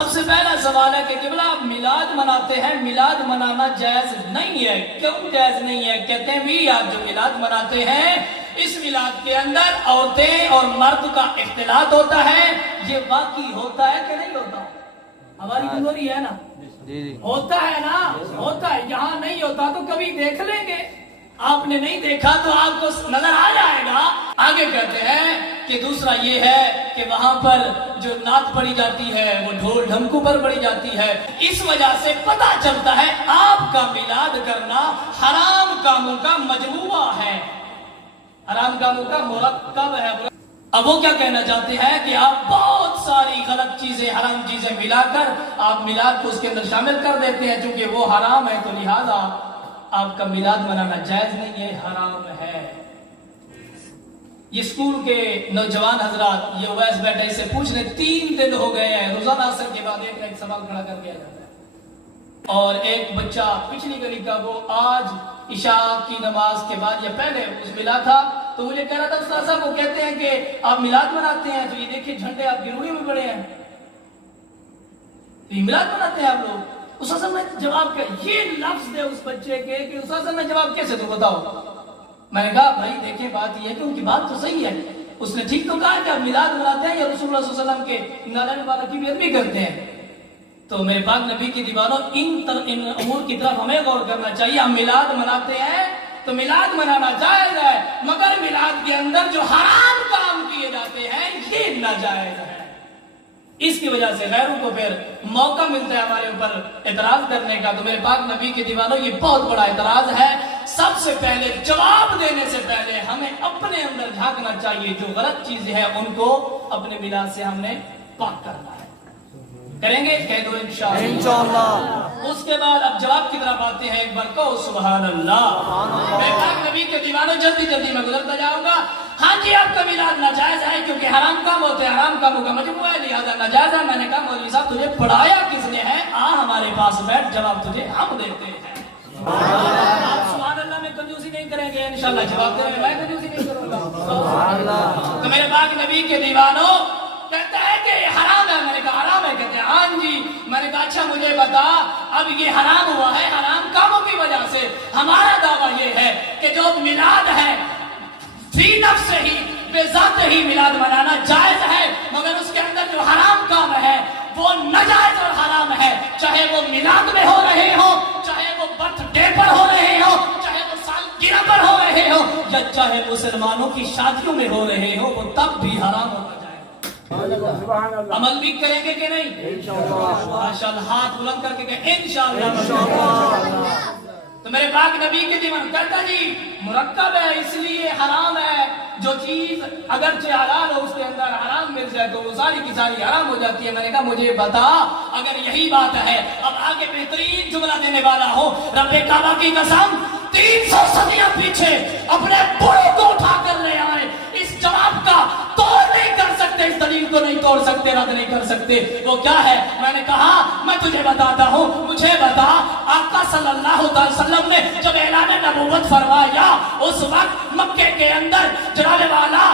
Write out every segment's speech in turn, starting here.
سب سے پہلا سوال ہے کہ قبلہ آپ میلاد مناتے ہیں، میلاد منانا جائز نہیں ہے، کیوں جائز نہیں ہے؟ کہتے ہیں بھی آپ جو میلاد مناتے ہیں اس میلاد کے اندر عورتیں اور مرد کا اختلاط ہوتا ہے، یہ واقعی ہوتا ہے کہ نہیں ہوتا؟ ہماری کمزوری ہے نا، ہوتا ہے نا، ہوتا ہے، یہاں نہیں ہوتا تو کبھی دیکھ لیں گے، آپ نے نہیں دیکھا تو آپ کو نظر آ جائے گا۔ آگے کہتے ہیں کہ دوسرا یہ ہے کہ وہاں پر جو نعت پڑھی جاتی ہے وہ ڈھول ڈھمکوں پر پڑھی جاتی ہے، اس وجہ سے پتہ چلتا ہے آپ کا میلاد کرنا حرام کاموں کا مجموعہ ہے، حرام کاموں کا مرکب ہے۔ اب وہ کیا کہنا چاہتے ہیں کہ آپ بہت ساری غلط چیزیں، حرام چیزیں ملا کر آپ میلاد کو اس کے اندر شامل کر دیتے ہیں، چونکہ وہ حرام ہے تو لہذا آپ کا میلاد منانا جائز نہیں ہے، حرام ہے۔ یہ اسکول کے نوجوان حضرات یہ ویس بیٹھے اس سے پوچھ رہے، 3 دن ہو گئے ہیں، روزانہ عصر کے بعد ایک نہ ایک سوال کھڑا کر دیا جاتا ہے، اور ایک بچہ پچھلی گلی کا وہ آج عشاء کی نماز کے بعد یا پہلے اس ملا تھا تو مجھے کہہ رہا تھا استاد صاحب وہ کہتے ہیں کہ آپ میلاد مناتے ہیں تو یہ دیکھیں جھنڈے آپ کی روڑی میں پڑے ہیں، یہ میلاد مناتے ہیں آپ لوگ۔ استاد صاحب نے جواب کیا، یہ لفظ دے اس بچے کے کہ استاد صاحب میں جواب کیسے دوں بتاؤ؟ میں نے کہا بھائی دیکھیں بات یہ ہے کہ ان کی بات تو صحیح ہے، اس نے ٹھیک تو کہا کہ آپ میلاد مناتے ہیں یا رسول اللہ صلی اللہ علیہ وسلم کے نالے مبارک کی بیعت بھی کرتے ہیں، تو میرے پاک نبی کی دیوانوں ان امور کی طرف ہمیں غور کرنا چاہیے۔ ہم میلاد مناتے ہیں تو میلاد منانا جائز ہے، مگر میلاد کے اندر جو حرام کام کیے جاتے ہیں یہ ناجائز ہے، اس کی وجہ سے غیروں کو پھر موقع ملتا ہے ہمارے اوپر اعتراض کرنے کا۔ تو میرے پاک نبی کے دیوانوں یہ بہت بڑا اعتراض ہے، سب سے پہلے جواب دینے سے پہلے ہمیں اپنے اندر جھانکنا چاہیے، جو غلط چیز ہے ان کو اپنے میلاد سے ہم نے پاک کرنا ہے۔ کریں گے؟ کہہ دو انشاءاللہ۔ اس کے بعد اب جواب کی طرف آتے ہیں، ایک بار کہو سبحان اللہ۔ میرے پاک نبی کے دیوانوں جلدی جلدی میں گزرتا جاؤں گا۔ ہاں جی آپ کا میلاد ناجائز ہے کیونکہ حرام کام ہوتے ہیں، حرام کاموں کا مجموعہ ہے لہذا ناجائز ہے۔ میں نے کہا مولوی صاحب تجھے پڑھایا کس نے ہے؟ ہمارے پاس بیٹھ، جواب تجھے ہم دیتے ہیں۔ آپ سبحان اللہ میں کنجوسی نہیں کریں گے انشاءاللہ، جواب دیں گے، میں کنجوسی نہیں کروں گا۔ تو میرے پاک نبی کے دیوانوں کہتا ہے کہ یہ حرام ہے، میں نے کہا حرام ہے، کہتے ہیں ہاں جی۔ میں نے کہا اچھا مجھے بتا، اب یہ حرام ہوا ہے حرام کاموں کی وجہ سے، ہمارا دعویٰ یہ ہے کہ جو میلاد ہے فی نفس ہی بے ذات ہی میلاد منانا جائز ہے، مگر اس کے اندر جو حرام کام ہے وہ ناجائز اور حرام ہے، چاہے وہ میلاد میں ہو رہے ہو، چاہے وہ برتھ ڈے پر ہو رہے ہو، چاہے وہ سالگرہ پر ہو رہے ہو، یا چاہے مسلمانوں کی شادیوں میں ہو رہے ہو، وہ تب بھی حرام ہوتا جائے۔ عمل بھی کریں گے کہ نہیں؟ ماشاءاللہ، ہاتھ بلند کر کے کہیں انشاءاللہ۔ تو میرے پاک نبی کے دیوان کہتا جی مرکب ہے اس لیے حرام ہے، جو چیز اگرچہ حلال ہو اس کے اندر حرام مل جائے تو وہ ساری کی ساری حرام ہو جاتی ہے۔ میں نے کہا مجھے بتا اگر یہی بات ہے، اب آگے بہترین جملہ دینے والا ہو، رب کعبہ کی قسم 300 صدیاں پیچھے اپنے بڑوں کو اٹھا کر لے آئے، اس جواب کا توڑ نہیں کر سکتے، اس دلیل کو نہیں توڑ سکتے، رد نہیں کر سکتے۔ وہ کیا ہے؟ میں نے کہا میں تجھے بتاتا ہوں، مجھے بتا آقا صلی اللہ علیہ وسلم نے جب اعلان نبوت فرمایا اس وقت مکے کے اندر جناب والا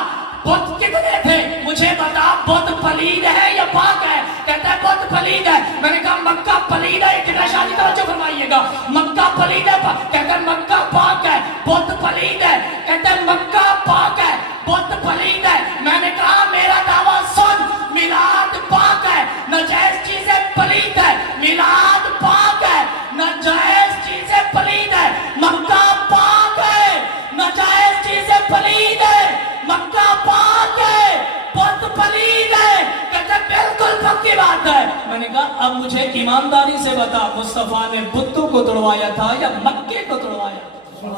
بت کتنے تھے؟ مجھے بتا بت پلید ہے یا پاک ہے؟ کہتا ہے بت پلید ہے۔ میں نے کہا مکہ پلید ہے، کتنا شادی توجہ فرمائیے گا، مکہ پلید ہے، کہتا ہے مکہ پاک ہے، بت پلید ہے، کہتا ہے مکہ پاک ہے، بت پلید ہے۔ میں نے کہا میرا دعویٰ سن، میلاد پاک ہے، ناجائز چیزیں پلید ہے، میلاد پاک ہے، ناجائز چیزیں پلید ہے، مکہ پاک ہے، ناجائز چیزیں پلید ہے، مکہ پاک ہے، بت پلید ہے، کہتے بالکل پکی بات ہے۔ میں نے کہا اب مجھے ایمانداری سے بتا مصطفیٰ نے بتوں کو توڑوایا تھا یا مکے کو توڑوایا تھا؟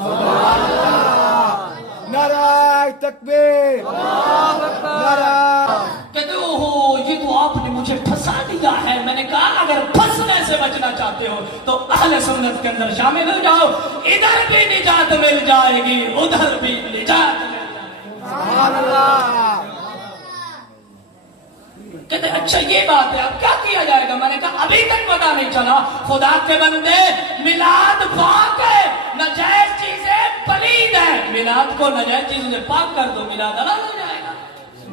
نعرہ تکبیر، نعرہ۔ کہتے ہو یہ تو آپ نے مجھے پھنسا دیا ہے۔ میں نے کہا اگر پھنسنے سے بچنا چاہتے ہو تو اہل سنت کے اندر شامل ہو جاؤ، ادھر بھی نجات مل جائے گی ادھر بھی نجات مل جائے گی۔ سبحان اللہ۔ کہتے اچھا یہ بات ہے اب کیا کیا جائے گا؟ میں نے کہا ابھی تک پتا نہیں چلا، خدا کے بندے میلاد پاک ہے، ناجائز چیزیں پلید ہے، میلاد کو ناجائز چیزوں سے پاک کر دو، میلاد حلال ہو جائے گا۔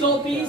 24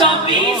24